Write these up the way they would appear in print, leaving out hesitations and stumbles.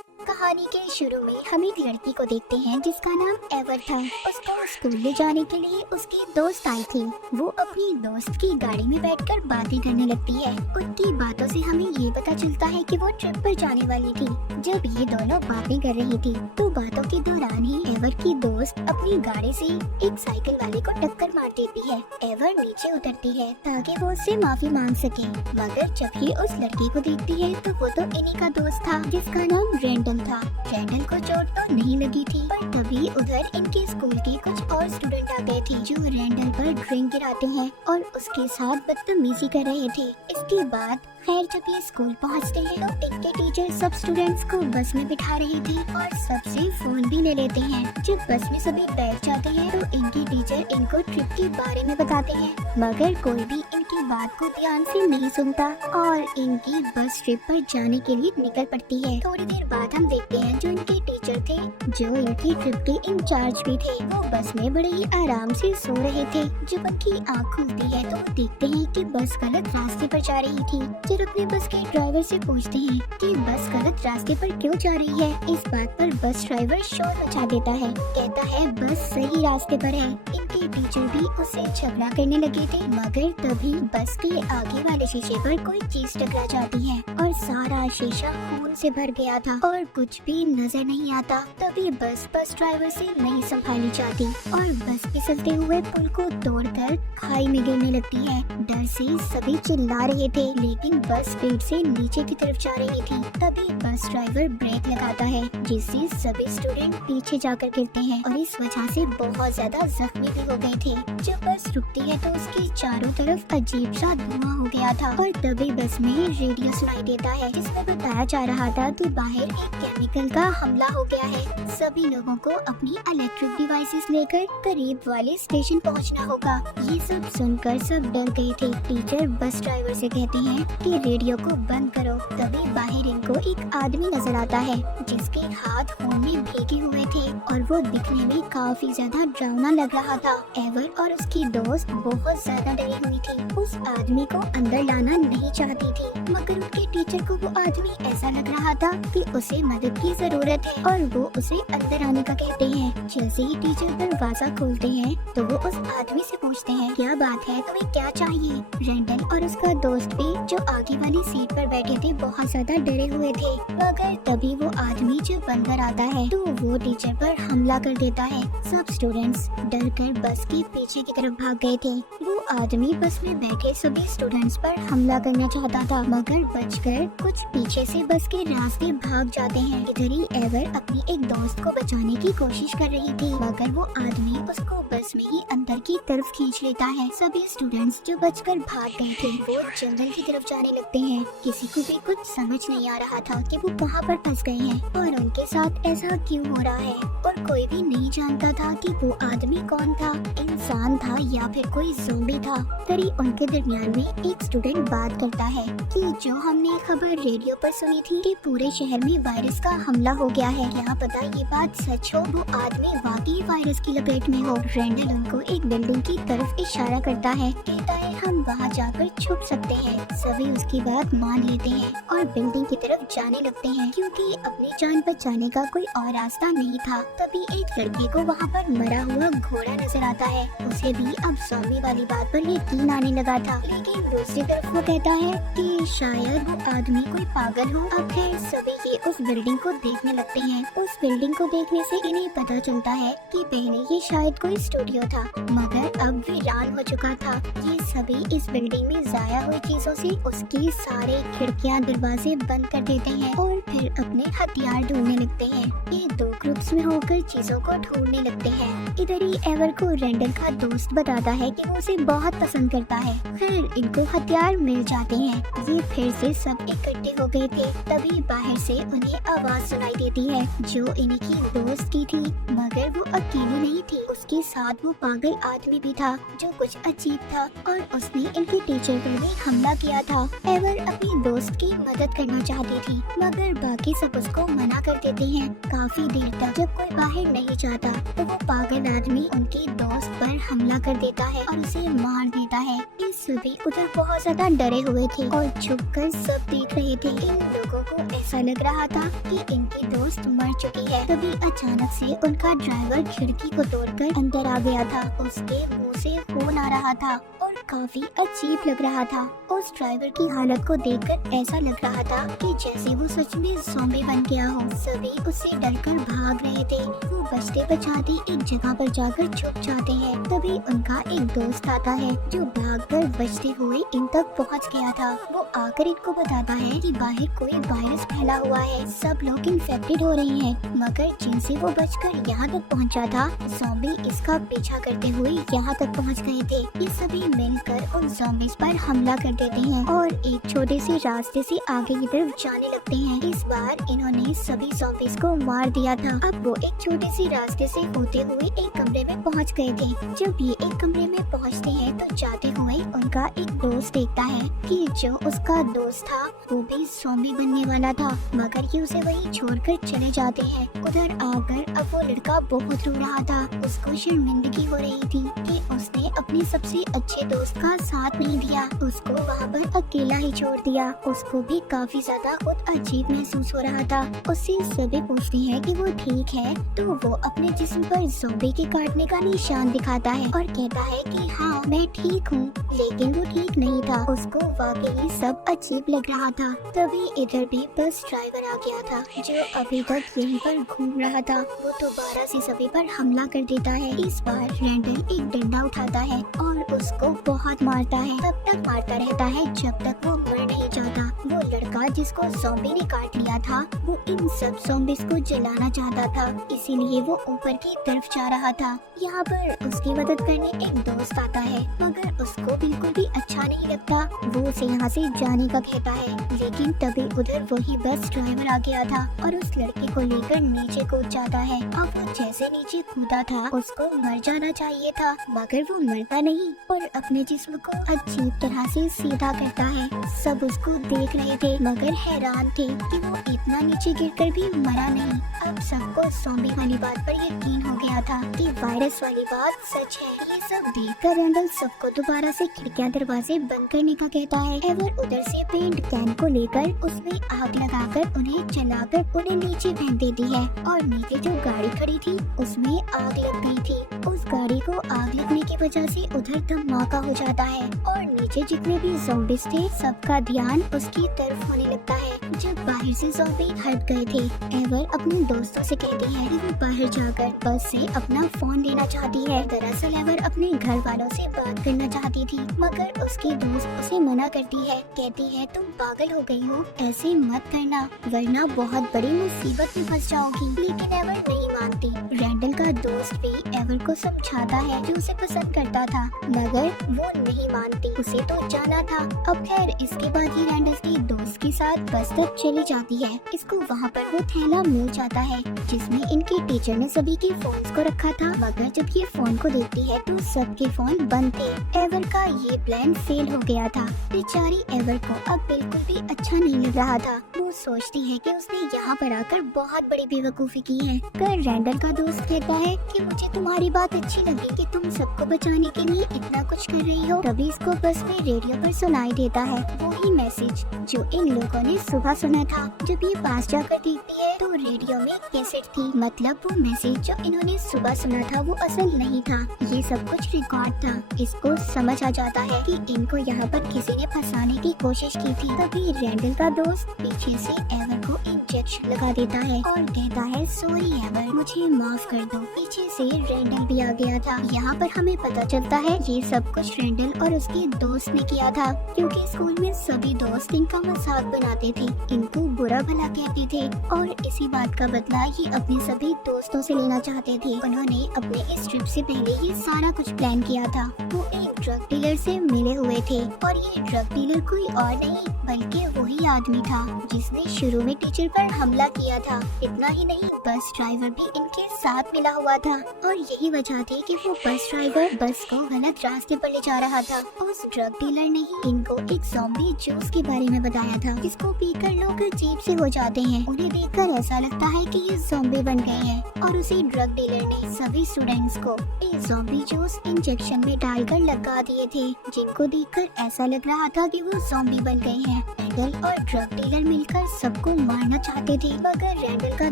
कहानी के शुरू में हम एक लड़की को देखते हैं जिसका नाम एवर था। उसको स्कूल ले जाने के लिए उसकी दोस्त आई थी। वो अपनी दोस्त की गाड़ी में बैठकर बातें करने लगती है। उनकी बातों से हमें ये पता चलता है कि वो ट्रिप पर जाने वाली थी। जब ये दोनों बातें कर रही थी तो बातों के दौरान ही एवर की दोस्त अपनी गाड़ी से एक साइकिल वाले को टक्कर मार देती है। एवर नीचे उतरती है ताकि वो उससे माफी मांग सके, मगर जब ये उस लड़की को देखती है तो वो तो इन्हीं का दोस्त था जिसका नाम रेंडल था। रेंडल को चोट तो नहीं लगी थी, पर तभी उधर इनके स्कूल के कुछ और स्टूडेंट आ गए थे जो रेंडल पर ड्रिंक गिराते हैं और उसके साथ बदतमीजी कर रहे थे। इसके बाद खैर जब ये स्कूल पहुंचते हैं तो इनके टीचर सब स्टूडेंट्स को बस में बिठा रहे थे और सबसे फोन भी ले लेते हैं। जब बस में सभी बैठ जाते हैं तो इनके टीचर इनको ट्रिप के बारे में बताते हैं, मगर कोई भी इनकी बात को ध्यान से नहीं सुनता और इनकी बस ट्रिप पर जाने के लिए निकल पड़ती है। थोड़ी देर बाद हम देखते हैं जो इनके टीचर थे, जो इनकी ट्रिप के इंचार्ज भी थे, वो बस में बड़े ही आराम से सो रहे थे। जब उनकी आँख खुलती है तो वो देखते हैं कि बस गलत रास्ते पर जा रही थी। फिर अपने बस के ड्राइवर से पूछते हैं कि बस गलत रास्ते पर क्यों जा रही है। इस बात पर बस ड्राइवर शोर मचा देता है, कहता है बस सही रास्ते पर है। इनके टीचर भी उससे झगड़ा करने लगे थे, मगर तभी बस के आगे वाले शीशे पर कोई चीज टकरा जाती है और सारा शीशा खून से भर गया था और कुछ भी नजर नहीं आता। तभी बस ड्राइवर से नहीं संभाली जाती और बस फिसलते हुए पुल को तोड़कर खाई में गिरने लगती है। डर से सभी चिल्ला रहे थे, लेकिन बस स्पीड से नीचे की तरफ जा रही थी। तभी बस ड्राइवर ब्रेक लगाता है जिससे सभी स्टूडेंट पीछे जाकर गिरते हैं और इस वजह से बहुत ज्यादा जख्मी भी हो गए थे। जब बस रुकती है तो उसके चारों तरफ अजीब सा धुआं हो गया था और तभी बस में रेडियो सुनाई देता है जिसमें बताया जा रहा था कि बाहर एक केमिकल का हमला हो गया है। सभी लोगों को अपनी इलेक्ट्रिक डिवाइसेस लेकर करीब वाले स्टेशन पहुंचना होगा। ये सब सुनकर सब डर गए थे। टीचर बस ड्राइवर से कहते हैं कि रेडियो को बंद करो। तभी बाहर इनको एक आदमी नजर आता है जिसके हाथ खून में भीगे हुए थे और वो दिखने में काफी ज्यादा डरावना लग रहा था। एवर और उसकी दोस्त बहुत ज्यादा डरी हुई थी। उस आदमी को अंदर लाना नहीं चाहती थी, मगर उनके टीचर को वो आदमी ऐसा लग रहा था कि उसे मदद की जरूरत है और वो उसे अंदर आने का कहते हैं। जैसे ही टीचर दरवाजा खोलते हैं तो वो उस आदमी से पूछते हैं, क्या बात है, तुम्हें क्या चाहिए। रेंडल और उसका दोस्त भी जो आगे वाली सीट पर बैठे थे बहुत ज्यादा डरे हुए थे, मगर तभी वो आदमी जब अंदर आता है तो वो टीचर पर हमला कर देता है। सब स्टूडेंट्स डरकर बस के पीछे की तरफ भाग गए थे। वो आदमी बस में बैठे सभी स्टूडेंट्स पर हमला करना चाहता था, मगर बचकर कुछ पीछे से बस के रास्ते भाग जाते हैं। इधर ही एवर अपनी एक दोस्त को बचाने की कोशिश कर रही थी, मगर वो आदमी उसको बस में ही अंदर की तरफ खींच लेता है। सभी स्टूडेंट्स जो बचकर भाग गए थे वो जंगल की तरफ जाने लगते हैं। किसी को भी कुछ समझ नहीं आ रहा था कि वो कहाँ पर फंस गए हैं और उनके साथ ऐसा क्यों हो रहा है, और कोई भी नहीं जानता था कि वो आदमी कौन था, इंसान था या फिर कोई ज़ॉम्बी था। तभी उनके दरमियान में एक स्टूडेंट बात करता है कि जो हमने खबर रेडियो पर सुनी थी कि पूरे शहर में वायरस का हमला हो गया है, क्या पता ये बात सच हो, वो आदमी वाकई वायरस की लपेट में हो। रेंडल उनको एक बिल्डिंग की तरफ इशारा करता है, कहता है हम वहाँ जाकर छुप सकते हैं। सभी उसकी बात मान लेते हैं और बिल्डिंग की तरफ जाने लगते हैं क्योंकि अपनी जान बचाने का कोई और रास्ता नहीं था। तभी एक लड़के को वहाँ पर मरा हुआ घोड़ा नजर आता है। उसे भी अब ज़ॉम्बी वाली बात पर यकीन आने लगा था, लेकिन दूसरी तरफ वो कहता है कि शायद वो आदमी कोई पागल हो। अब खैर सभी ये उस बिल्डिंग को देखने लगते हैं। उस बिल्डिंग को देखने से इन्हें पता चलता है कि पहले ये शायद कोई स्टूडियो था, मगर अब वीरान हो चुका था। ये सभी इस बिल्डिंग में जाया हुई चीजों से उसकी सारे खिड़कियां दरवाजे बंद कर देते हैं और फिर अपने हथियार ढूंढने लगते हैं। ये दो ग्रुप्स में होकर चीजों को ढूंढने लगते हैं। इधर ही एवर को रेंडल का दोस्त बताता है कि वो उसे बहुत पसंद करता है। फिर इनको हथियार मिल जाते हैं। ये फिर से सब इकट्ठे हो गए थे। तभी बाहर से उन्हें आवाज सुनाई देती है जो इनकी दोस्त की थी, मगर वो अकेली नहीं थी, उसके साथ वो पागल आदमी भी था जो कुछ अजीब था और उसने इनके टीचर पर भी हमला किया था। एवर अपनी दोस्त की मदद करना चाहती थी, मगर बाकी सब उसको मना कर देते हैं। काफी देर तक जब कोई बाहर नहीं जाता तो वो पागल आदमी उनके दोस्त पर हमला कर देता है और उसे मार देता है। ये सभी उधर बहुत ज्यादा डरे हुए थे और छुपकर सब देख रहे थे। इन लोगों को ऐसा लग रहा था कि इनकी दोस्त मर चुकी है। तभी अचानक से उनका ड्राइवर खिड़की को तोड़कर अंदर आ गया था। उसके मुंह से खून आ रहा था और काफी अजीब लग रहा था। उस ड्राइवर की हालत को देखकर ऐसा लग रहा था कि जैसे वो सच में ज़ॉम्बी बन गया हो। सभी उससे डरकर भाग रहे थे। वो बचते बचाते एक जगह पर जाकर छुप जाते हैं। तभी उनका एक दोस्त आता है जो भागकर बचते हुए इन तक पहुंच गया था। वो आकर इनको बताता है कि बाहर कोई वायरस फैला हुआ है, सब लोग इन्फेक्टेड हो रहे हैं। मगर जिनसे वो बचकर यहाँ तक पहुँचा था, ज़ॉम्बी इसका पीछा करते हुए यहाँ तक पहुँच गए थे। ये सभी मिलकर उन ज़ॉम्बीज़ पर हमला कर देते हैं और एक छोटे से रास्ते से आगे की तरफ जाने लगते हैं। इस बार इन्होंने सभी ज़ॉम्बीज़ को मार दिया था। अब वो एक छोटे से रास्ते से होते हुए एक कमरे में पहुंच गए थे। जब ये एक कमरे में पहुंचते हैं तो जाते हुए उनका एक दोस्त देखता है कि जो उसका दोस्त था वो भी ज़ॉम्बी बनने वाला था, मगर ये उसे वहीं छोड़कर चले जाते हैं। उधर आकर अब वो लड़का बहुत रो रहा था। उसको शर्मिंदगी हो रही थी कि उसने अपने सबसे अच्छे दोस्त का साथ नहीं दिया, उसको वहाँ पर अकेला ही छोड़ दिया। उसको भी काफी ज्यादा खुद अजीब महसूस हो रहा था। उससे सभी पूछते हैं कि वो ठीक है, तो वो अपने जिस्म पर ज़ॉम्बी के काटने का निशान दिखाता है और कहता है कि हाँ मैं ठीक हूँ, लेकिन वो ठीक नहीं था। उसको वाकई सब अजीब लग रहा था। तभी इधर भी बस ड्राइवर आ गया था जो अभी तक यहीं पर घूम रहा था। वो दोबारा से सभी पर हमला कर देता है। इस बार रैंडल एक डंडा उठाता है और उसको बहुत मारता है। तब तक मारता रहता है जब तक वो मर नहीं जाता। वो लड़का जिसको ज़ॉम्बी ने काट लिया था वो इन सब ज़ॉम्बीज़ को जलाना चाहता था, इसीलिए वो ऊपर की तरफ जा रहा था। यहाँ पर उसकी मदद करने एक दोस्त आता है, मगर उसको बिल्कुल भी अच्छा नहीं लगता। वो उसे यहाँ से जाने का कहता है, लेकिन तभी उधर वही बस ड्राइवर आ गया था और उस लड़के को लेकर नीचे कूद जाता है। अब वो जैसे नीचे कूदा था उसको मर जाना चाहिए था, मगर वो मरता नहीं और अपने जिस्म को अजीब तरह से सीधा करता है। सब उसको देख रहे थे मगर हैरान थे कि वो इतना नीचे गिरकर भी मरा नहीं। अब सबको ज़ॉम्बी वाली बात पर यकीन हो गया था कि वायरस वाली बात सच है। ये सब देखकर रैंडल सबको दोबारा से खिड़कियां दरवाजे बंद करने का कहता है। एवर उधर से पेंट कैन को लेकर उसमें आग लगाकर उन्हें जलाकर उन्हें नीचे फेंक देती है और नीचे जो गाड़ी खड़ी थी उसमें आग लग गई थी। उस गाड़ी को आग लगने की वजह से उधर धमाका हो जाता है और नीचे जितने भी ज़ॉम्बीज़ थे सबका ध्यान उसकी तरफ होने लगता है। जब बाहर से ज़ॉम्बी हट गए थे, एवर अपने दोस्तों से कहती है कि वो बाहर जाकर बस से अपना फोन लेना चाहती है। दरअसल एवर अपने घर वालों से बात करना चाहती थी, मगर उसकी दोस्त उसे मना करती है। कहती है तुम पागल हो गई हो, ऐसे मत करना वरना बहुत बड़ी मुसीबत में फंस जाओगी। लेकिन एवर नहीं मानती। रैंडल का दोस्त भी एवर को समझाता है जो उसे पसंद करता था, मगर वो नहीं मानती। उसे तो जाना था। अब खैर इसके बाद ही रैंडल की दोस्त के साथ बस तक चली जाती है। इसको वहाँ पर वो थैला मिल जाता है जिसमें इनके टीचर ने सभी के फोन्स को रखा था, मगर जब ये फोन को देखती है तो सबके फोन बंद थे। एवर का ये प्लान फेल हो गया था। बेचारी एवर को अब बिल्कुल भी अच्छा नहीं लग रहा था। वो सोचती है कि उसने यहाँ पर आकर बहुत बड़ी बेवकूफी की है। पर रैंडल का दोस्त कहता है कि मुझे तुम्हारी बात अच्छी लगी कि तुम सबको बचाने के लिए इतना कुछ कर रही हो। तभी इसको बस में रेडियो पर सुनाई देता है वही मैसेज जो इन लोगों ने सुबह सुना था। जब ये पास जाकर देखती है तो रेडियो में कैसेट थी, मतलब वो मैसेज जो इन्होंने सुबह सुना था वो असल नहीं था, ये सब कुछ रिकॉर्ड था। इसको समझ आ जाता है कि इनको यहाँ पर किसी ने फंसाने की कोशिश की थी। तभी रैंडल का दोस्त पीछे से एवर को इंजेक्शन लगा देता है और कहता है सॉरी एवर, मुझे माफ कर दो। पीछे से रैंडल भी आ गया था। यहाँ पर हमें पता चलता है ये सब कुछ रैंडल और उसके दोस्त ने किया था, क्योंकि स्कूल में सभी दोस्त इनका मजाक बनाते थे, इनको बुरा भला कहते थे और इसी बात का बदला ये अपने सभी दोस्तों से लेना चाहते थे। उन्होंने अपने इस ट्रिप से पहले ये सारा कुछ प्लान किया था। वो एक ड्रग डीलर से मिले हुए थे और ये ड्रग डीलर कोई और नहीं बल्कि वही आदमी था जिसने शुरू में टीचर पर पर हमला किया था। इतना ही नहीं, बस ड्राइवर भी इनके साथ मिला हुआ था और यही वजह थी कि वो बस ड्राइवर बस को गलत रास्ते पर ले जा रहा था। उस ड्रग डीलर ने ही इनको एक ज़ॉम्बी जूस के बारे में बताया था, जिसको पीकर लोग अजीब से हो जाते हैं। उन्हें देखकर ऐसा लगता है कि ये ज़ॉम्बी बन गए हैं और उसी ड्रग डीलर ने सभी स्टूडेंट्स को एक ज़ॉम्बी जूस इंजेक्शन में डालकर लगा दिए थे, जिनको देखकर ऐसा लग रहा था कि वो ज़ॉम्बी बन गए हैं। रैंडल और ड्रग डीलर मिलकर सबको मारना चाहते थे, मगर रैंडल का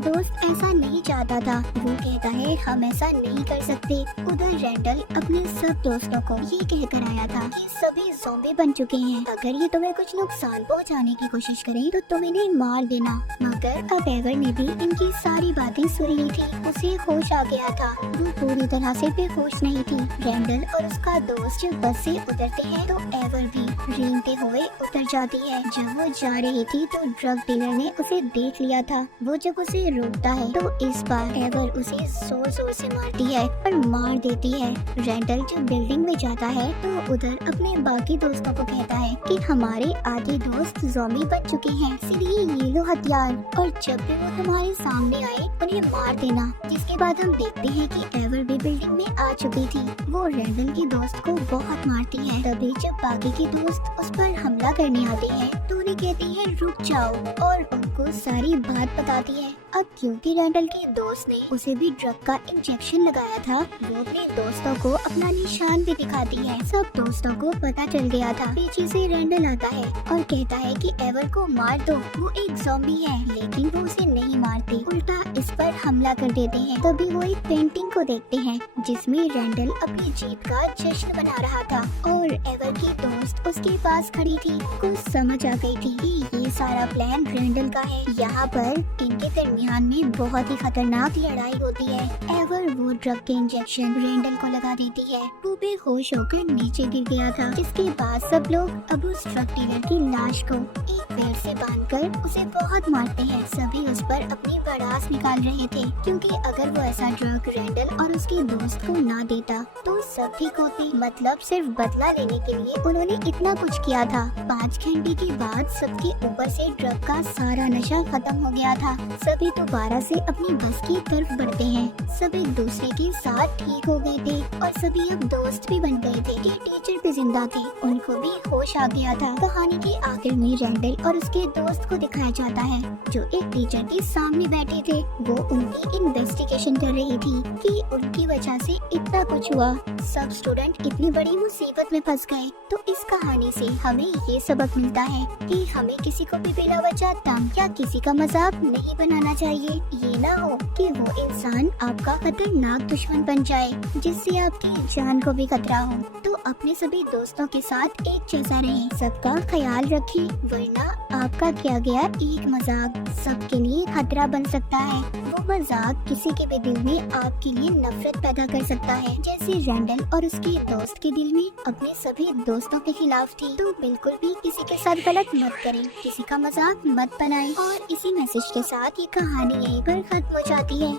दोस्त ऐसा नहीं चाहता था। वो कहता है हम ऐसा नहीं कर सकते। उधर रैंडल अपने सब दोस्तों को ये कहकर आया था कि सभी ज़ॉम्बी बन चुके हैं, अगर ये तुम्हें कुछ नुकसान पहुंचाने की कोशिश करें तो तुम इन्हें मार देना। मगर अब एवर ने भी इनकी सारी बातें सुन ली थी। उसे होश आ गया था। वो पूरी तरह से बेहोश नहीं थी। रैंडल और उसका दोस्त जब बस से उतरते हैं तो एवर भी रेंगते हुए उतर जाती है। जब वो जा रही थी तो ड्रग डीलर ने उसे देख लिया था। वो जब उसे रोकता है तो इस बार एवर उसे जोर जोर से मारती है और मार देती है। रैंडल जब बिल्डिंग में जाता है तो उधर अपने बाकी दोस्तों को कहता है कि हमारे आधे दोस्त ज़ॉम्बी बन चुके हैं, इसलिए ये लो हथियार और जब भी वो तुम्हारे सामने आए उन्हें मार देना। जिसके बाद हम देखते हैं कि एवर भी बिल्डिंग में आ चुकी थी। वो रैंडल के दोस्त को बहुत मारती है। तभी जब बाकी के दोस्त उस पर हमला करने आते हैं तो उन्हें कहती है रुक जाओ और उनको सारी बात बताती है। अब क्योंकि रैंडल के दोस्त ने उसे भी ड्रग का इंजेक्शन लगाया था, वो अपने दोस्तों को अपना निशान भी दिखाती है। सब दोस्तों को पता चल गया था। पीछे से रैंडल आता है और कहता है कि एवर को मार दो, वो एक ज़ॉम्बी है। लेकिन वो उसे नहीं मारते, उल्टा इस पर हमला कर देते हैं। तभी वो एक पेंटिंग को देखते हैं जिसमें रैंडल अपनी जीत का जश्न मना रहा था और एवर की दोस्त उसके पास खड़ी थी। कुछ समझ आ गई थी कि ये सारा प्लान रैंडल का है। यहाँ पर इनके दरमियान में बहुत ही खतरनाक लड़ाई होती है। एवर वो ड्रग के इंजेक्शन रैंडल को लगा देती है। वो बेहोश होकर नीचे गिर गया था। जिसके बाद सब लोग अब उस ड्रग डीलर की लाश को एक पेड़ से बांधकर उसे बहुत मारते हैं। सभी उस पर अपनी भड़ास निकाल रहे थे, क्योंकि अगर वो ऐसा ड्रग रैंडल और उसके दोस्त को ना देता तो सब ठीक होती। मतलब सिर्फ बदला लेने के लिए उन्होंने इतना कुछ किया था। 5 घंटे के बाद सबके ऊपर से ड्रग का सारा नशा खत्म हो गया था। सभी दोबारा से अपनी बस की तरफ बढ़ते हैं। सब एक दूसरे के साथ ठीक हो गए थे और सभी अब दोस्त भी बन गए थे। ये टीचर भी जिंदा थे, उनको भी होश आ गया था। कहानी के आखिर में रैंडल और उसके दोस्त को दिखाया जाता है जो एक टीचर के सामने बैठे थे। वो उनकी इन्वेस्टिगेशन कर रही थी कि उनकी वजह से इतना कुछ हुआ। सब स्टूडेंट इतनी बड़ी मुसीबत में फंस गए। तो इस कहानी से हमें ये सबक मिलता है कि हमें किसी को भी बिना वजह तंग या किसी का मजाक नहीं बनाना चाहिए। ये ना हो कि वो इंसान आपका खतरनाक दुश्मन बन जाए, जिससे आपकी जान को भी खतरा हो। तो अपने सभी दोस्तों के साथ एक जैसा रहें, सबका ख्याल रखें, वरना आपका किया गया एक मजाक सबके लिए खतरा बन सकता है। वो मजाक किसी के भी दिल में आपके लिए नफरत पैदा कर सकता है, जैसे रैंडल और उसके दोस्त के दिल में अपने सभी दोस्तों के खिलाफ थी। तो बिल्कुल भी किसी के साथ गलत मत करें, किसी का मजाक मत बनाएं। और इसी मैसेज के साथ ये कहानी यहीं पर खत्म हो जाती है।